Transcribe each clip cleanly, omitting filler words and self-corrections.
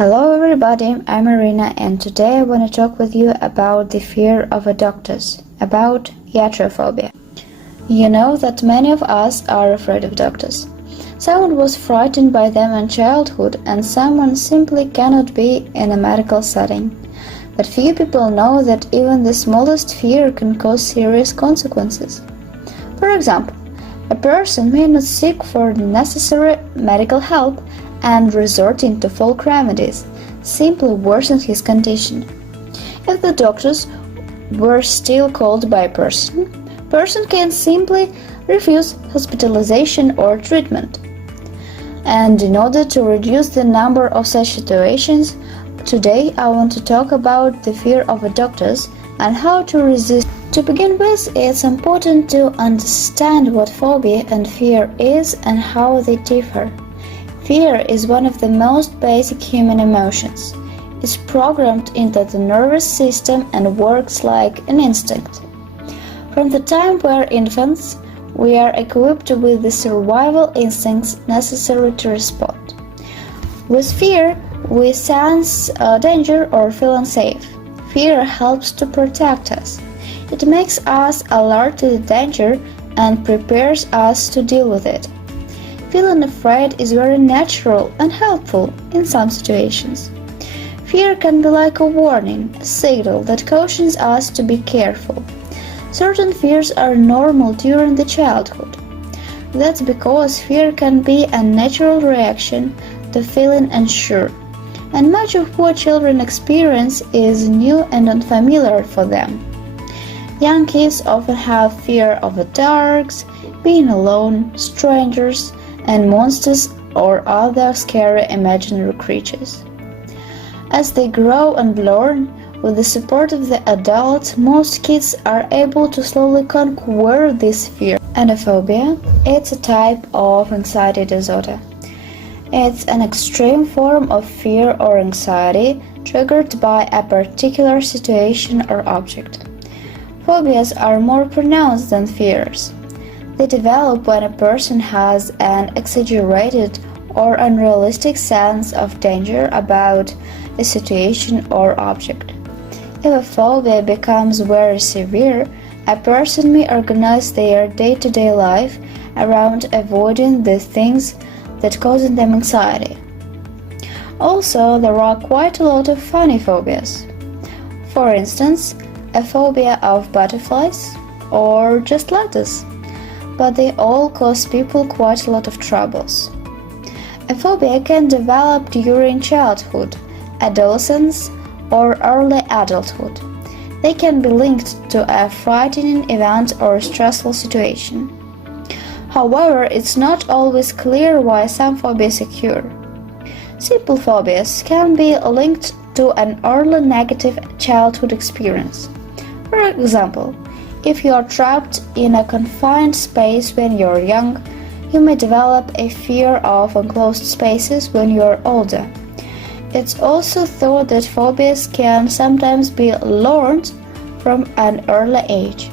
Hello everybody, I'm Marina and today I want to talk with you about the fear of doctors, about yatrophobia. You know that many of us are afraid of doctors. Someone was frightened by them in childhood and someone simply cannot be in a medical setting. But few people know that even the smallest fear can cause serious consequences. For example, a person may not seek for the necessary medical help and resorting to folk remedies simply worsens his condition. If the doctors were still called by a person can simply refuse hospitalization or treatment. And in order to reduce the number of such situations, today I want to talk about the fear of doctors and how to resist. To begin with, it's important to understand what phobia and fear is and how they differ. Fear is one of the most basic human emotions. It's programmed into the nervous system and works like an instinct. From the time we're infants, we are equipped with the survival instincts necessary to respond. With fear, we sense danger or feel unsafe. Fear helps to protect us. It makes us alert to the danger and prepares us to deal with it. Feeling afraid is very natural and helpful in some situations. Fear can be like a warning, a signal that cautions us to be careful. Certain fears are normal during the childhood. That's because fear can be a natural reaction to feeling unsure, and much of what children experience is new and unfamiliar for them. Young kids often have fear of the dark, being alone, strangers, and monsters or other scary imaginary creatures. As they grow and learn, with the support of the adults, most kids are able to slowly conquer this fear. Yatrophobia, it's a type of anxiety disorder. It's an extreme form of fear or anxiety triggered by a particular situation or object. Phobias are more pronounced than fears. They develop when a person has an exaggerated or unrealistic sense of danger about a situation or object. If a phobia becomes very severe, a person may organize their day-to-day life around avoiding the things that cause them anxiety. Also, there are quite a lot of funny phobias. For instance, a phobia of butterflies or just lettuce. But they all cause people quite a lot of troubles. A phobia can develop during childhood, adolescence, or early adulthood. They can be linked to a frightening event or stressful situation. However, it's not always clear why some phobias occur. Simple phobias can be linked to an early negative childhood experience. For example, if you are trapped in a confined space when you're young, you may develop a fear of enclosed spaces when you are older. It's also thought that phobias can sometimes be learned from an early age.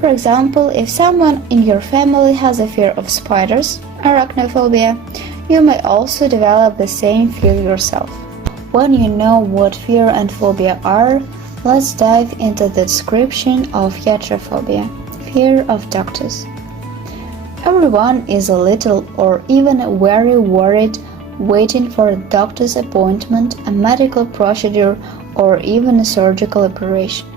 For example, if someone in your family has a fear of spiders, arachnophobia, you may also develop the same fear yourself. When you know what fear and phobia are, let's dive into the description of yatrophobia, fear of doctors. Everyone is a little or even very worried waiting for a doctor's appointment, a medical procedure, or even a surgical operation.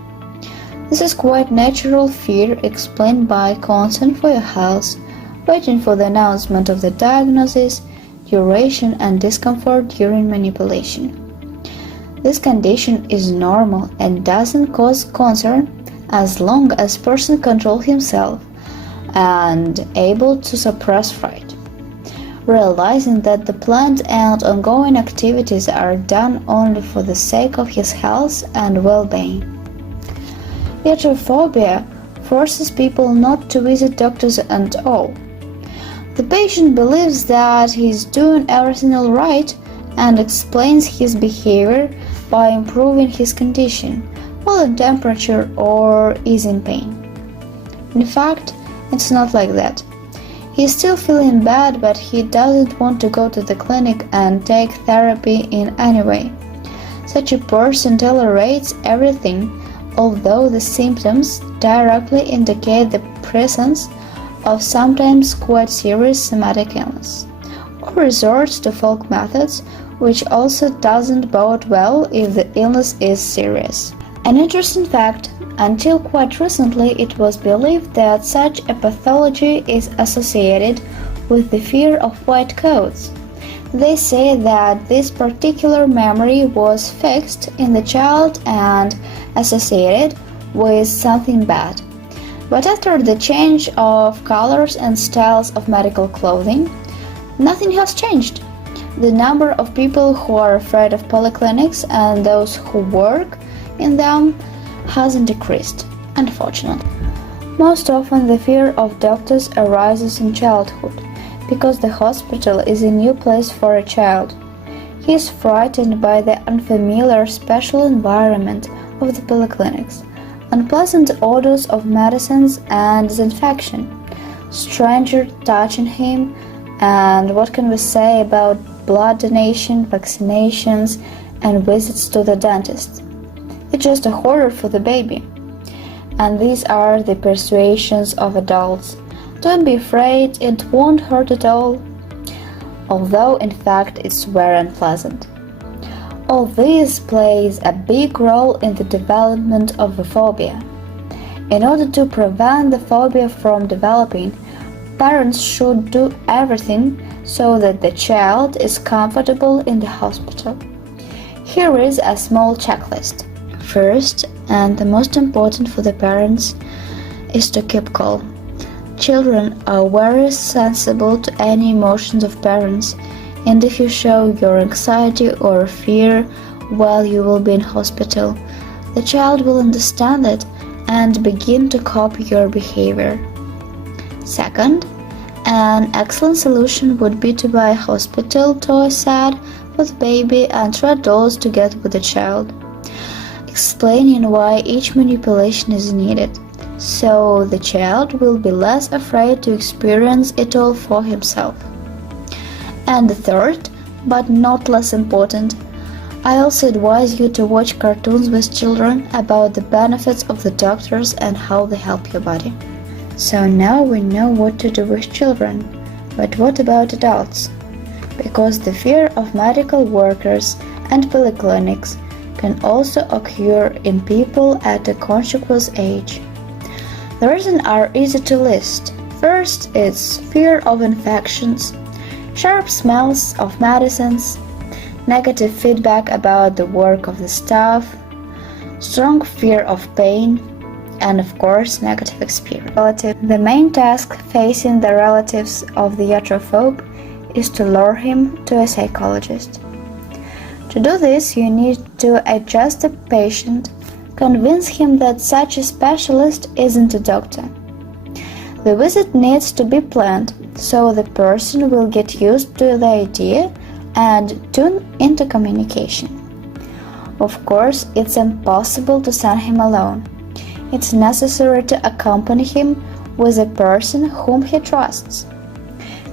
This is quite natural fear explained by concern for your health, waiting for the announcement of the diagnosis, duration, and discomfort during manipulation. This condition is normal and doesn't cause concern as long as person controls himself and able to suppress fright, realizing that the planned and ongoing activities are done only for the sake of his health and well-being. Yatrophobia forces people not to visit doctors at all. The patient believes that he's doing everything all right and explains his behavior by improving his condition, lowering temperature or easing pain. In fact, it's not like that. He's still feeling bad, but he doesn't want to go to the clinic and take therapy in any way. Such a person tolerates everything, although the symptoms directly indicate the presence of sometimes quite serious somatic illness, or resorts to folk methods, which also doesn't bode well if the illness is serious. An interesting fact: until quite recently it was believed that such a pathology is associated with the fear of white coats. They say that this particular memory was fixed in the child and associated with something bad. But after the change of colors and styles of medical clothing, nothing has changed. The number of people who are afraid of polyclinics and those who work in them hasn't decreased, unfortunately. Most often the fear of doctors arises in childhood, because the hospital is a new place for a child. He is frightened by the unfamiliar special environment of the polyclinics, unpleasant odors of medicines and disinfection, strangers touching him, and what can we say about blood donation, vaccinations, and visits to the dentist? It's just a horror for the baby. And these are the persuasions of adults. Don't be afraid, it won't hurt at all. Although in fact it's very unpleasant. All this plays a big role in the development of the phobia. In order to prevent the phobia from developing, parents should do everything so that the child is comfortable in the hospital. Here is a small checklist. First, and the most important for the parents, is to keep calm. Children are very sensible to any emotions of parents, and if you show your anxiety or fear while you will be in hospital, the child will understand it and begin to copy your behavior. Second, an excellent solution would be to buy a hospital toy set for the baby and try dolls to get with the child, explaining why each manipulation is needed, so the child will be less afraid to experience it all for himself. And the third, but not less important, I also advise you to watch cartoons with children about the benefits of the doctors and how they help your body. So now we know what to do with children, but what about adults? Because the fear of medical workers and polyclinics can also occur in people at a conscious age. The reasons are easy to list. First, it's fear of infections, sharp smells of medicines, negative feedback about the work of the staff, strong fear of pain, and of course, negative experience. The main task facing the relatives of the yatrophobe is to lure him to a psychologist. To do this, you need to adjust the patient, convince him that such a specialist isn't a doctor. The visit needs to be planned, so the person will get used to the idea and tune into communication. Of course, it's impossible to send him alone. It's necessary to accompany him with a person whom he trusts.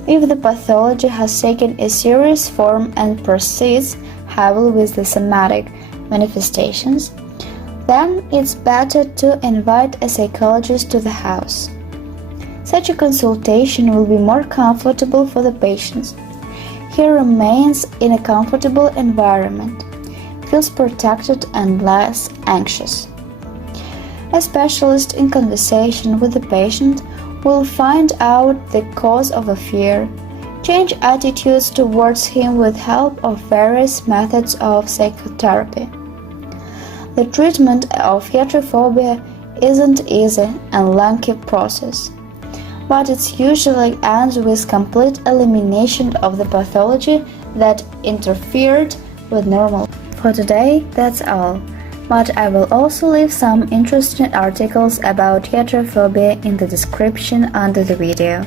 If the pathology has taken a serious form and proceeds heavily with the somatic manifestations, then it's better to invite a psychologist to the house. Such a consultation will be more comfortable for the patients. He remains in a comfortable environment, feels protected and less anxious. A specialist in conversation with the patient will find out the cause of a fear, change attitudes towards him with help of various methods of psychotherapy. The treatment of yatrophobia isn't easy and lengthy process, but it usually ends with complete elimination of the pathology that interfered with normal. For today, that's all, but I will also leave some interesting articles about yatrophobia in the description under the video.